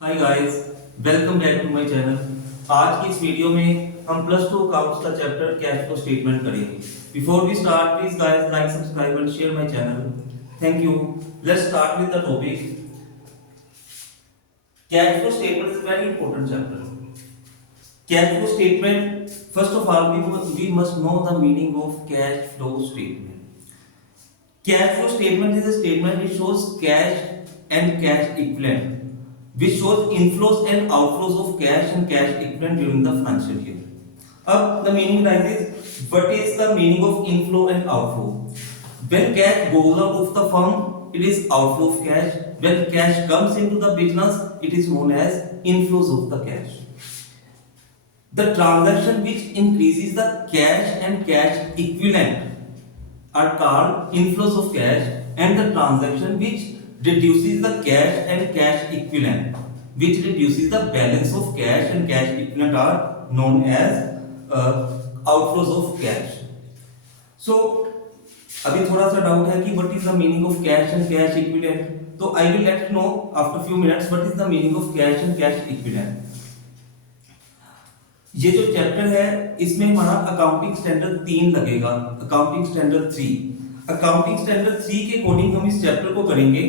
Hi guys, welcome back to my channel. आज की इस वीडियो में हम प्लस टू अकाउंट्स का चैप्टर कैश फ्लो स्टेटमेंट करेंगे। Before we start, please guys like, subscribe and share my channel. Thank you. Let's start with the topic. Cash flow statement is a very important chapter. Cash flow statement, first of all we must know the meaning of cash flow statement. Cash flow statement is a statement which shows cash and cash equivalent, which shows inflows and outflows of cash and cash equivalent during the financial year. अब the meaning arises, what is the meaning of inflow and outflow? When cash goes out of the firm, it is outflow of cash. When cash comes into the business, it is known as inflows of the cash. The transaction which increases the cash and cash equivalent are called inflows of cash, and the transaction which reduces the cash and cash equivalent, which reduces the balance of cash and cash equivalent, are known as outflows of cash. So अभी थोड़ा सा doubt है कि what is the meaning of cash and cash equivalent. तो I will let you know after few minutes what is the meaning of cash and cash equivalent. ये जो chapter है इसमें हमारा अकाउंटिंग स्टैंडर्ड 3 लगेगा, अकाउंटिंग स्टैंडर्ड 3। अकाउंटिंग स्टैंडर्ड 3 के according हम इस चैप्टर को करेंगे।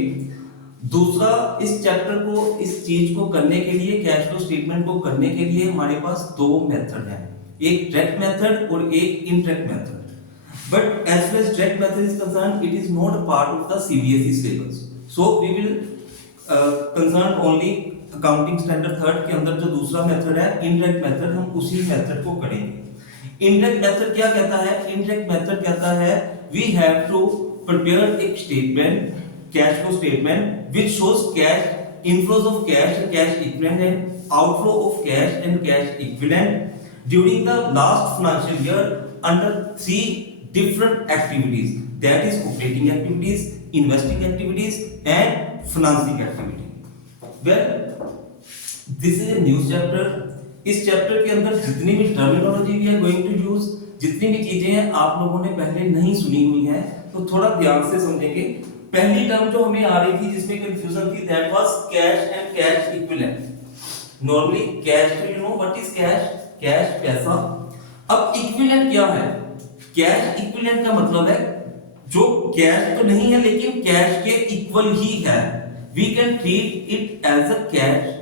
दूसरा, इस चैप्टर को, इस चीज को करने के लिए, कैश फ्लो स्टेटमेंट को करने के लिए हमारे पास दो मेथड हैं, एक डायरेक्ट मेथड और एक indirect method. But as far as direct method is concern, it is not part of the CBSE syllabus, so we will concern only accounting standard 3 के अंदर जो दूसरा मेथड है इनडायरेक्ट मेथड, हम उसी मेथड को करेंगे। इनडायरेक्ट मेथड क्या कहता है? इनडायरेक्ट मेथड कहता है वी हैव टू प्रिपेयर एक statement, cash flow statement which shows cash inflows of cash and cash equivalent and outflow of cash and cash equivalent during the last financial year under 3 different activities, that is operating activities, investing activities and financing activity. Well, this is a new chapter. इस chapter के अंदर जितनी भी terminology we are going to use, जितनी भी चीजें हैं आप लोगों ने पहले नहीं सुनी हुई हैं, तो थोड़ा ध्यान से समझेंगे। पहली टर्म जो हमें आ रही थी जिसमें कंफ्यूजन थी, that was cash and cash equivalent. Normally cash, you know what is cash? Cash पैसा। अब इक्विवेलेंट क्या है? कैश इक्विवेलेंट का मतलब है जो कैश तो नहीं है लेकिन कैश के इक्वल ही है। We can treat it as a cash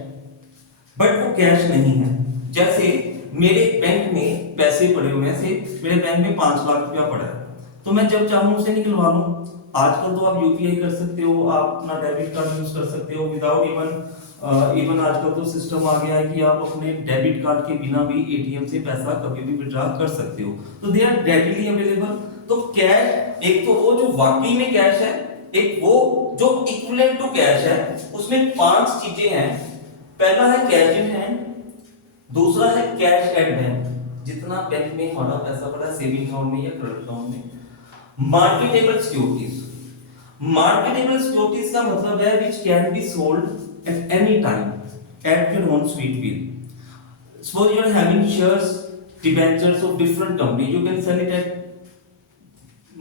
but वो कैश नहीं है। जैसे मेरे बैंक में पैसे पड़े हुए हैं, से मेरे बैंक में 5 लाख रुपया पड़ा है, तो मैं जब चाहूं उसे निकलवा लूं। आजकल तो आप यूपीआई कर सकते हो, आप अपना डेबिट कार्ड यूज कर सकते हो विदाउट इवन आजकल तो सिस्टम आ गया है कि आप अपने डेबिट कार्ड के बिना भी एटीएम से पैसा कभी भी विड्रॉ कर सकते हो, तो दे आर डायरेक्टली अवेलेबल। तो कैश, एक तो वो जो वाकई में कैश है, एक वो जो इक्विवेलेंट टू कैश है। उसमें 5 चीजें हैं। पहला है कैश इन हैंड, दूसरा है कैश एट बैंक, जितना बैंक में हमारा पैसा पड़ा सेविंग अकाउंट में या करंट अकाउंट में। मार्केटेबल सिक्योरिटीज, मार्केटेबल सिक्योरिटीज का मतलब है which can be sold at any time at your own sweet will. Suppose you are having shares, debentures of different company, you can sell it at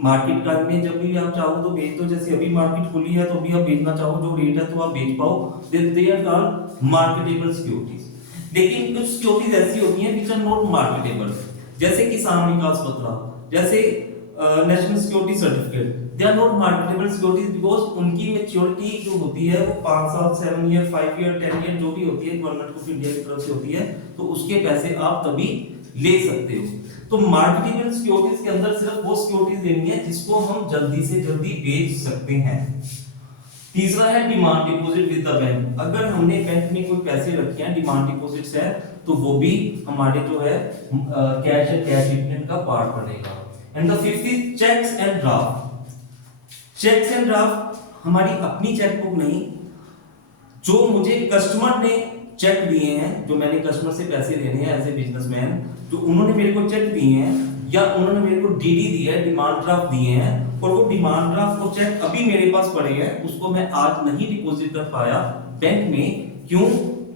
market price में। जब भी आप चाहो तो बेच दो, जैसे अभी मार्केट खुली है तो अभी आप बेचना चाहो जो रेट है तो आप बेच पाओ, they are called marketable securities. लेकिन कुछ सिक्योरिटीज ऐसी होती हैं व्हिच आर नॉट मार्केटेबल, जैसे किसान विकास पत्र, जैसे national security certificate, they are not marketable securities because उनकी मैच्योरिटी जो होती है वो 5 साल, 7 ईयर, 5 ईयर, 10 ईयर जो भी होती है गवर्नमेंट ऑफ इंडिया की तरफ से होती है, तो उसके पैसे आप तभी ले सकते हो। तो मार्केटेबल सिक्योरिटीज के अंदर सिर्फ वो सिक्योरिटीज लेनी है जिसको हम जल्दी से जल्दी बेच सकते हैं। तीसरा है demand deposit with the bank. अगर हमने बैंक में कोई पैसे रखे हैं, डिमांड डिपॉजिट्स है, तो वो भी हमारे जो है कैश है, कैश इक्विवेलेंट का पार्ट बनेगा। And the fifth is cheques and draft. Cheques and draft हमारी अपनी चेकबुक नहीं, जो मुझे कस्टमर ने चेक दिए हैं, जो मैंने कस्टमर से पैसे लेने हैं एज ए बिजनेसमैन, जो उन्होंने मेरे को चेक दिए हैं या उन्होंने मेरे को डीडी दिया है, डिमांड ड्राफ्ट दिए हैं, और वो डिमांड ड्राफ्ट और चेक अभी मेरे पास पड़े हैं, उसको मैं आज नहीं डिपॉजिट कर पाया बैंक में। क्यों?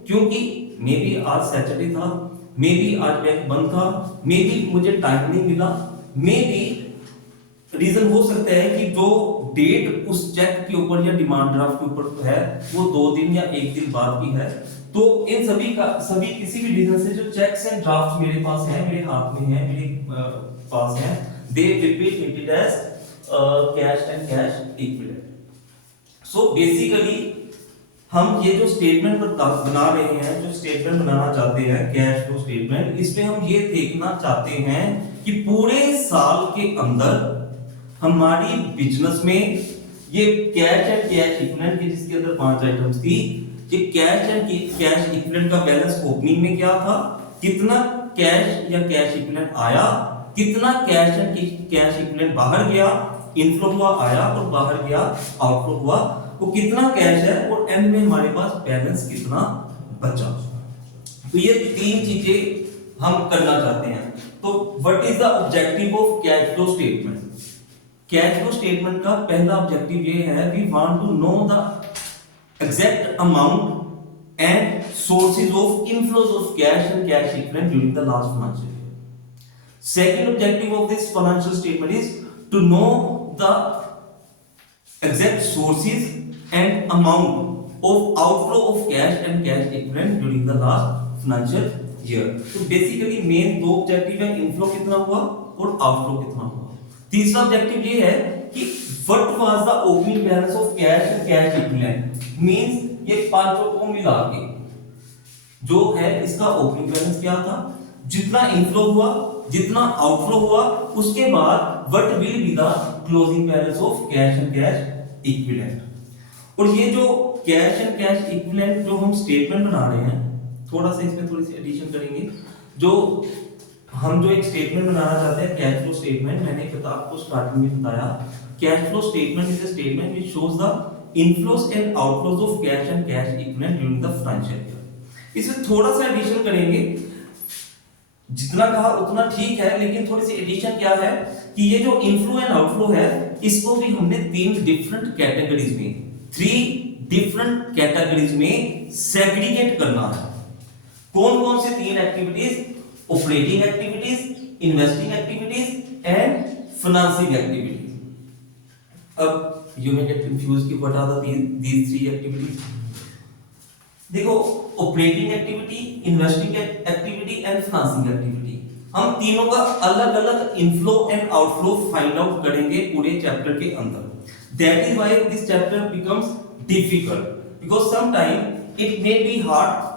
क्योंकि मे बी आज सैटरडे था, मे बी आज बैंक बंद था, मे बी मुझे टाइम नहीं मिला, मे बी रीजन हो सकता है कि जो डेट उस चेक के ऊपर या डिमांड ड्राफ्ट के ऊपर है वो 2 दिन या 1 दिन बाद की है। तो इन सभी किसी भी रीजन से जो चेक्स एंड ड्राफ्ट मेरे पास है, मेरे हाथ में है, मेरे पास है, they will be treated as cash and cash equivalent. So basically हम ये जो स्टेटमेंट बना रहे हैं, जो स्टेटमेंट बनाना चाहते हैं कैश फ्लो स्टेटमेंट, इसमें हम ये देखना चाहते हैं कि पूरे साल के अंदर हमारी बिजनेस में ये कैश एंड कैश इक्विवेलेंट के, जिसके अंदर 5 आइटम्स थी, ये कैश एंड कैश इक्विवेलेंट का बैलेंस ओपनिंग में क्या था, कितना कैश या कैश इक्विवेलेंट आया, कितना कैश एंड कैश इक्विवेलेंट बाहर गया, इनफ्लो हुआ आया और बाहर गया आउटफ्लो हुआ, वो कितना कैश है और एंड में हमारे पास बैलेंस कितना बचा। तो ये 3 चीजें हम करना चाहते हैं। तो what is the objective of cash flow statement? Cash flow statement का पहला ऑब्जेक्टिव ये है, we want to know the exact amount and sources of inflows of cash and cash equivalent during the last financial year. Second objective of this financial statement is to know the exact sources and amount of outflow of cash and cash equivalent during the last financial year। तो basically main 2 objective है, inflow कितना हुआ और outflow कितना हुआ। तीसरा objective ये है कि what was the opening balance of cash and cash equivalent, means ये पांचों को मिला के जो है इसका ओपनिंग बैलेंस क्या था, जितना इनफ्लो हुआ, जितना आउटफ्लो हुआ, उसके बाद what will be the closing balance of cash and cash equivalent. और ये जो कैश एंड कैश इक्विवेलेंट जो हम स्टेटमेंट बना रहे हैं, थोड़ा सा इसमें थोड़ी सी एडिशन करेंगे। जो हम जो एक स्टेटमेंट बनाना चाहते हैं कैश फ्लो स्टेटमेंट, मैंने आपको स्टार्टिंग में बताया, cash flow statement is a statement which shows the inflows and outflows of cash and cash equivalent during the financial year. इसमें थोड़ा सा एडिशन करेंगे, जितना कहा उतना ठीक है, लेकिन थोड़ी सी एडिशन क्या है कि ये जो इनफ्लो एंड आउटफ्लो है, इसको भी हमने 3 डिफरेंट कैटेगरीज में, 3 डिफरेंट कैटेगरीज में सेग्रीगेट करना है। कौन कौन से 3 activities? Operating activities, investing activities and financing activities. अब यू मे गेट कंफ्यूज्ड कि व्हाट आर these 3 एक्टिविटीज। देखो, operating activity, investing activity and financing activity, हम तीनों का अलग अलग inflow and outflow find out करेंगे पूरे चैप्टर के अंदर। That is why this chapter becomes difficult, because sometime it may be hard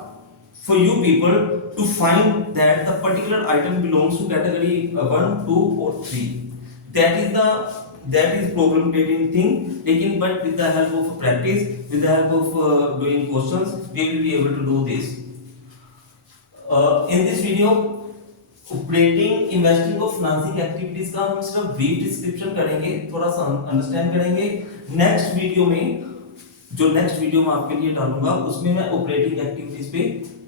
for you people to find that the particular item belongs to category 1, 2 or 3. That is problem creating thing, लेकिन but with the help of practice, with the help of doing questions, we will be able to do this. In this video, operating, investing और financing activities का हम सिर्फ brief description करेंगे, थोड़ा सा understand करेंगे। Next video मैं आपके लिए डालूंगा, उसमें मैं ऑपरेटिंग एक्टिविटीज पे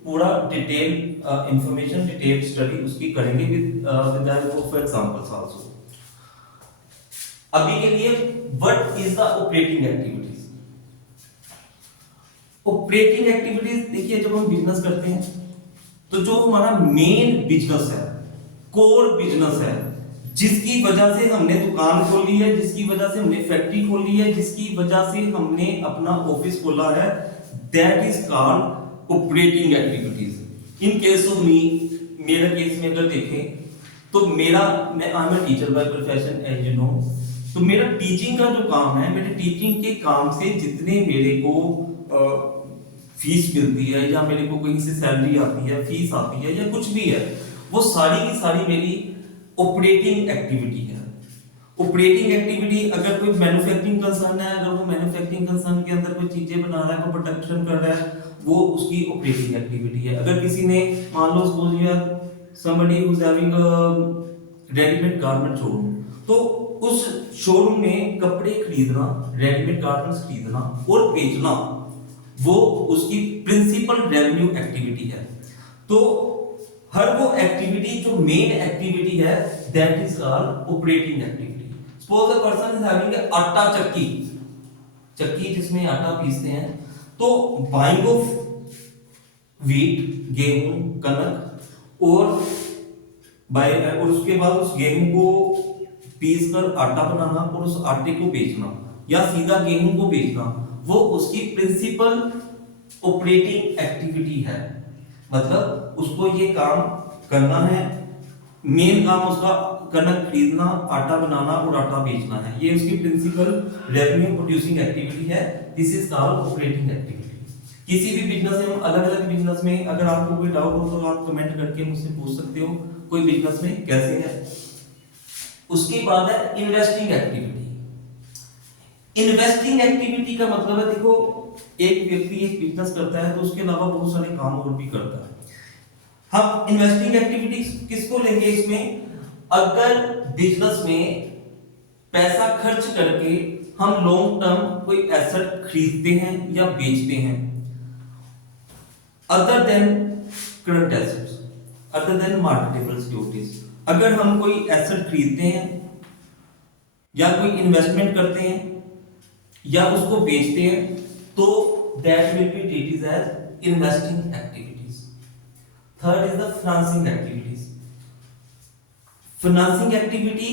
पूरा डिटेल इंफॉर्मेशन, डिटेल स्टडी उसकी करेंगे with the help of examples also. अभी के लिए what is the operating activities? Operating activities देखिए, जब हम बिजनेस करते हैं तो जो हमारा मेन बिजनेस है, कोर बिजनेस है, जिसकी वजह से हमने दुकान खोली है, जिसकी वजह से हमने फैक्ट्री खोली है, जिसकी वजह से हमने अपना ऑफिस खोला है, that is called operating activities. In case of me, मेरा केस में अगर देखें तो मैं I am a teacher by profession as you know. तो मेरा टीचिंग का जो काम है, मेरे टीचिंग के काम से जितने मेरे को फीस मिलती है या मेरे को कहीं से सैलरी आती है, फीस आती है या कुछ भी है, वो सारी की सारी मेरी ऑपरेटिंग एक्टिविटी है। ऑपरेटिंग एक्टिविटी, अगर कोई मैन्युफैक्चरिंग कंसर्न है, अगर वो मैन्युफैक्चरिंग कंसर्न के अंदर कोई चीजें बना रहा है, वो प्रोडक्शन कर रहा है, वो उसकी ऑपरेटिंग एक्टिविटी है। अगर किसी ने, मान लो suppose you are somebody who is having a readymade garment showroom, तो उस शोरूम में कपड़े खरीदना, रेडीमेड गारमेंट्स खरीदना और बेचना, वो उसकी प्रिंसिपल रेवेन्यू एक्टिविटी है। तो हर वो एक्टिविटी जो मेन एक्टिविटी है, that is called operating activity. Suppose a person is having आटा चक्की जिसमें आटा पीसते हैं, तो बाइंग ऑफ व्हीट, गेहूं, कनक, और उसके बाद उस गेहूं को पीस कर आटा बनाना और उस आटे को बेचना, या सीधा गेहूं को बेचना, वो उसकी प्रिंसिपल ऑपरेटिंग एक्टिविटी है, मतलब उसको ये काम करना है, मेन काम उसका करना खरीदना, आटा बनाना और आटा बेचना है, ये उसकी प्रिंसिपल रेवेन्यू प्रोड्यूसिंग एक्टिविटी है। This is called operating activity. किसी भी बिजनेस में, अलग अलग बिजनेस में अगर आपको कोई डाउट हो तो आप कमेंट करके मुझसे पूछ सकते हो कोई बिजनेस में कैसे है। उसके बाद है इन्वेस्टिंग एक्टिविटी। इन्वेस्टिंग एक्टिविटी का मतलब है, देखो एक व्यक्ति एक बिजनेस करता है तो उसके अलावा बहुत सारे काम और भी करता है। हम इन्वेस्टिंग एक्टिविटी किसको लेंगे इसमें, अगर बिजनेस में पैसा खर्च करके हम लॉन्ग टर्म कोई एसेट खरीदते हैं या बेचते हैं, other than current assets, other than marketable securities. अगर हम कोई एसेट खरीदते हैं या कोई इन्वेस्टमेंट करते हैं या उसको बेचते हैं तो that will be treated as investing activities. Third is the financing activities. Financing activity,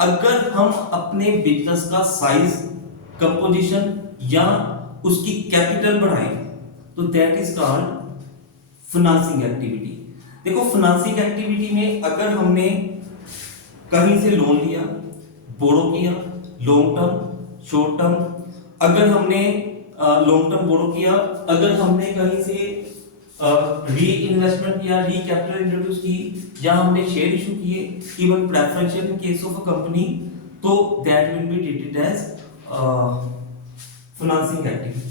अगर हम अपने बिजनेस का साइज, कंपोजिशन या उसकी कैपिटल बढ़ाएं तो that is called financing activity. देखो फाइनेंसिंग एक्टिविटी में अगर हमने कहीं से लोन लिया, बोरो किया, लॉन्ग टर्म, शॉर्ट टर्म, अगर हमने लॉन्ग टर्म बोरो किया, अगर हमने कहीं से री इन्वेस्टमेंट किया, री कैपिटल इंट्रोड्यूस की, या हमने शेयर इशू किए, even preferential in case of a company, तो that will be treated as financing activity.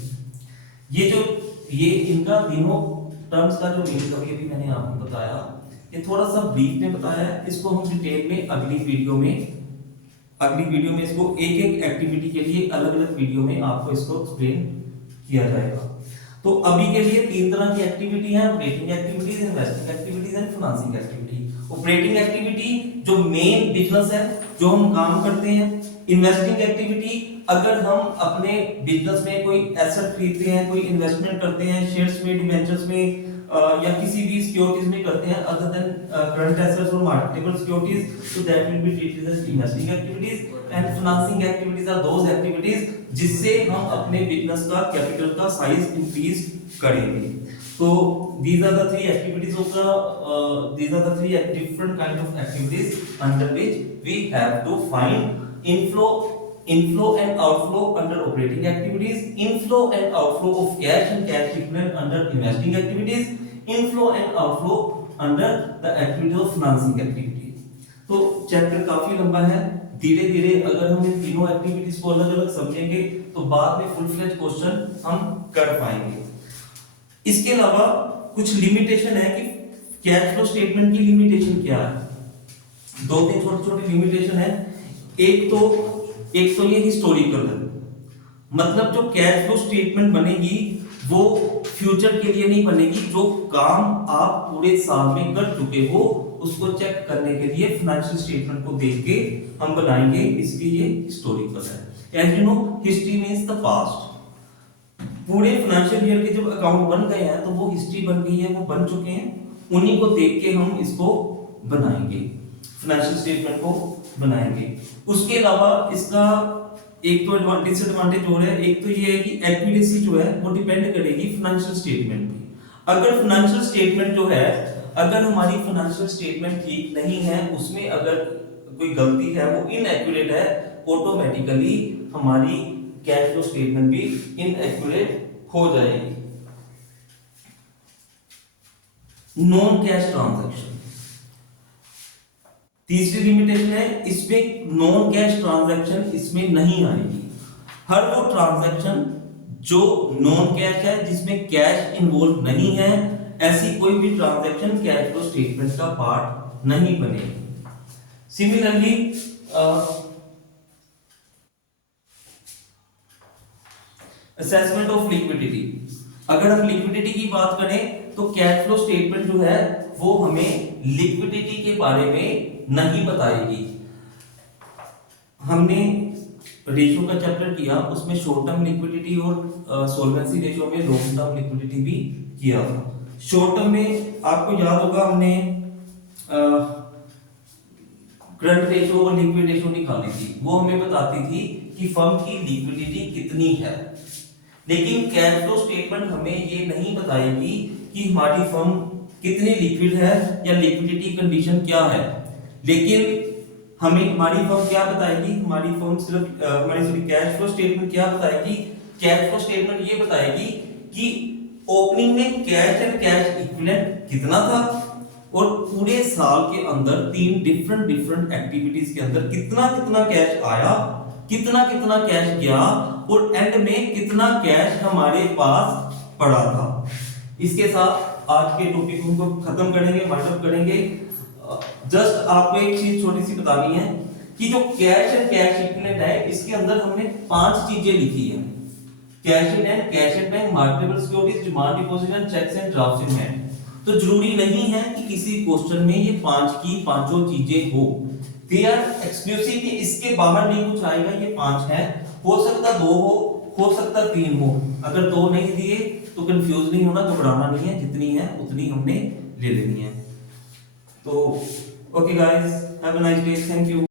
ये इनका तीनों टर्म्स का जो मीनिंग अभी मैंने आपको बताया, ये थोड़ा सा ब्रीफ में बताया है, इसको हम डिटेल में अगली वीडियो में इसको एक एक एक्टिविटी के लिए अलग अलग वीडियो में आपको इसको एक्सप्लेन किया जाएगा। तो अभी के लिए तीन तरह की एक्टिविटी है, operating activities, investing activities and financing activity. Operating activity जो मेन बिजनेस है, जो हम काम करते हैं। इन्वेस्टिंग एक्टिविटी, अगर हम अपने बिजनेस में कोई एसेट खरीदते हैं, कोई इन्वेस्टमेंट करते हैं, शेयर्स में, डिबेंचर्स में या किसी भी सिक्योरिटीज में करते हैं अदर देन करंट एसेट्स और marketable securities, so that will be treated as investing activities, and financing activities are those activities जिससे हम अपने बिजनेस का कैपिटल का साइज इंक्रीज करेंगे। तो these are the three activities of the these are the three different kind of activities under which we have to find inflow and outflow under operating activities, inflow and outflow of cash and cash equivalent under investing activities, inflow and outflow under the activity of financing activity। तो chapter काफी लंबा है, धीरे धीरे अगर हम इन तीनों activities को अलग अलग समझेंगे तो बाद में फुल फ्लेज क्वेश्चन हम कर पाएंगे। इसके अलावा कुछ लिमिटेशन है कि कैश फ्लो स्टेटमेंट की लिमिटेशन क्या है। दो तीन छोटी छोटी लिमिटेशन है। एक तो ये हिस्टोरिकल है, मतलब जो कैश फ्लो स्टेटमेंट बनेगी वो फ्यूचर के लिए नहीं बनेगी, जो काम आप पूरे साल में कर चुके हो उसको चेक करने के लिए फाइनेंशियल स्टेटमेंट को देख के हम बनाएंगे, इसलिए ये हिस्टोरिकल है। As you know, history means the past. पूरे फाइनेंशियल ईयर के जब अकाउंट बन गए हैं तो वो हिस्ट्री बन गई है, वो बन चुके हैं, उन्हीं को देख के हम इसको बनाएंगे, फाइनेंशियल स्टेटमेंट को बनाएंगे। उसके अलावा इसका एक तो डिसएडवांटेज और है, एक तो ये है कि एक्यूरेसी जो है वो डिपेंड करेगी फाइनेंशियल स्टेटमेंट पे। अगर फाइनेंशियल स्टेटमेंट जो है, अगर हमारी फाइनेंशियल स्टेटमेंट ठीक नहीं है, उसमें अगर कोई गलती है, वो इनएक्यूरेट है, ऑटोमेटिकली हमारी कैश फ्लो स्टेटमेंट भी इनएक्यूरेट हो जाएगी। नॉन कैश ट्रांजैक्शन, तीसरी लिमिटेशन है, इसमें नॉन कैश ट्रांजैक्शन इसमें नहीं आएगी। हर वो ट्रांजैक्शन जो नॉन कैश है, जिसमें कैश इन्वॉल्व नहीं है, ऐसी कोई भी ट्रांजैक्शन कैश फ्लो स्टेटमेंट का पार्ट नहीं बनेगी। सिमिलरली असेसमेंट ऑफ लिक्विडिटी, अगर हम लिक्विडिटी की बात करें तो कैश फ्लो स्टेटमेंट जो है वो हमें लिक्विडिटी के बारे में नहीं बताएगी। हमने रेशियो का चैप्टर किया, उसमें शॉर्ट टर्म लिक्विडिटी और सॉल्वेंसी रेशियो में लॉन्ग टर्म लिक्विडिटी भी किया। शॉर्ट टर्म में आपको याद होगा हमने करंट रेशियो और लिक्विड रेशियो निकाली थी, वो हमें बताती थी कि फर्म की लिक्विडिटी कितनी है। लेकिन कैश फ्लो स्टेटमेंट हमें ये नहीं बताएगी कि हमारी फर्म कितनी लिक्विड है या लिक्विडिटी कंडीशन क्या है। लेकिन हमें हमारी फर्म क्या बताएगी, हमारी फर्म सिर्फ हमारी कैश फ्लो स्टेटमेंट क्या बताएगी, कैश फ्लो स्टेटमेंट ये बताएगी कि ओपनिंग में कैश एंड कैश इक्विवेलेंट कितना था और पूरे साल के अंदर तीन डिफरेंट एक्टिविटीज के अंदर कितना कितना कैश आया, कितना कितना कैश गया और एंड में कितना कैश हमारे पास पड़ा था। इसके साथ आज के टॉपिक को खत्म करेंगे, वाइंड अप करेंगे। जस्ट आपको एक चीज छोटी सी बतानी है कि जो कैश एंड कैश इक्विवेलेंट है इसके अंदर हमने 5 चीजें लिखी है, cash in and cash at bank, marketable securities, demand deposit and cheques and drafts in hand. तो जरूरी नहीं है कि किसी क्वेश्चन में ये 5 की पांचों चीजें हो, दे आर एक्सक्लूसिव, कि इसके बाहर नहीं कुछ आएगा, ये 5 है। हो सकता 2 हो सकता 3 हो। अगर 2 नहीं दिए तो कंफ्यूज नहीं होना, घबराना नहीं है, जितनी है उतनी हमने ले लेनी है। तो okay guys, have a nice day, thank you.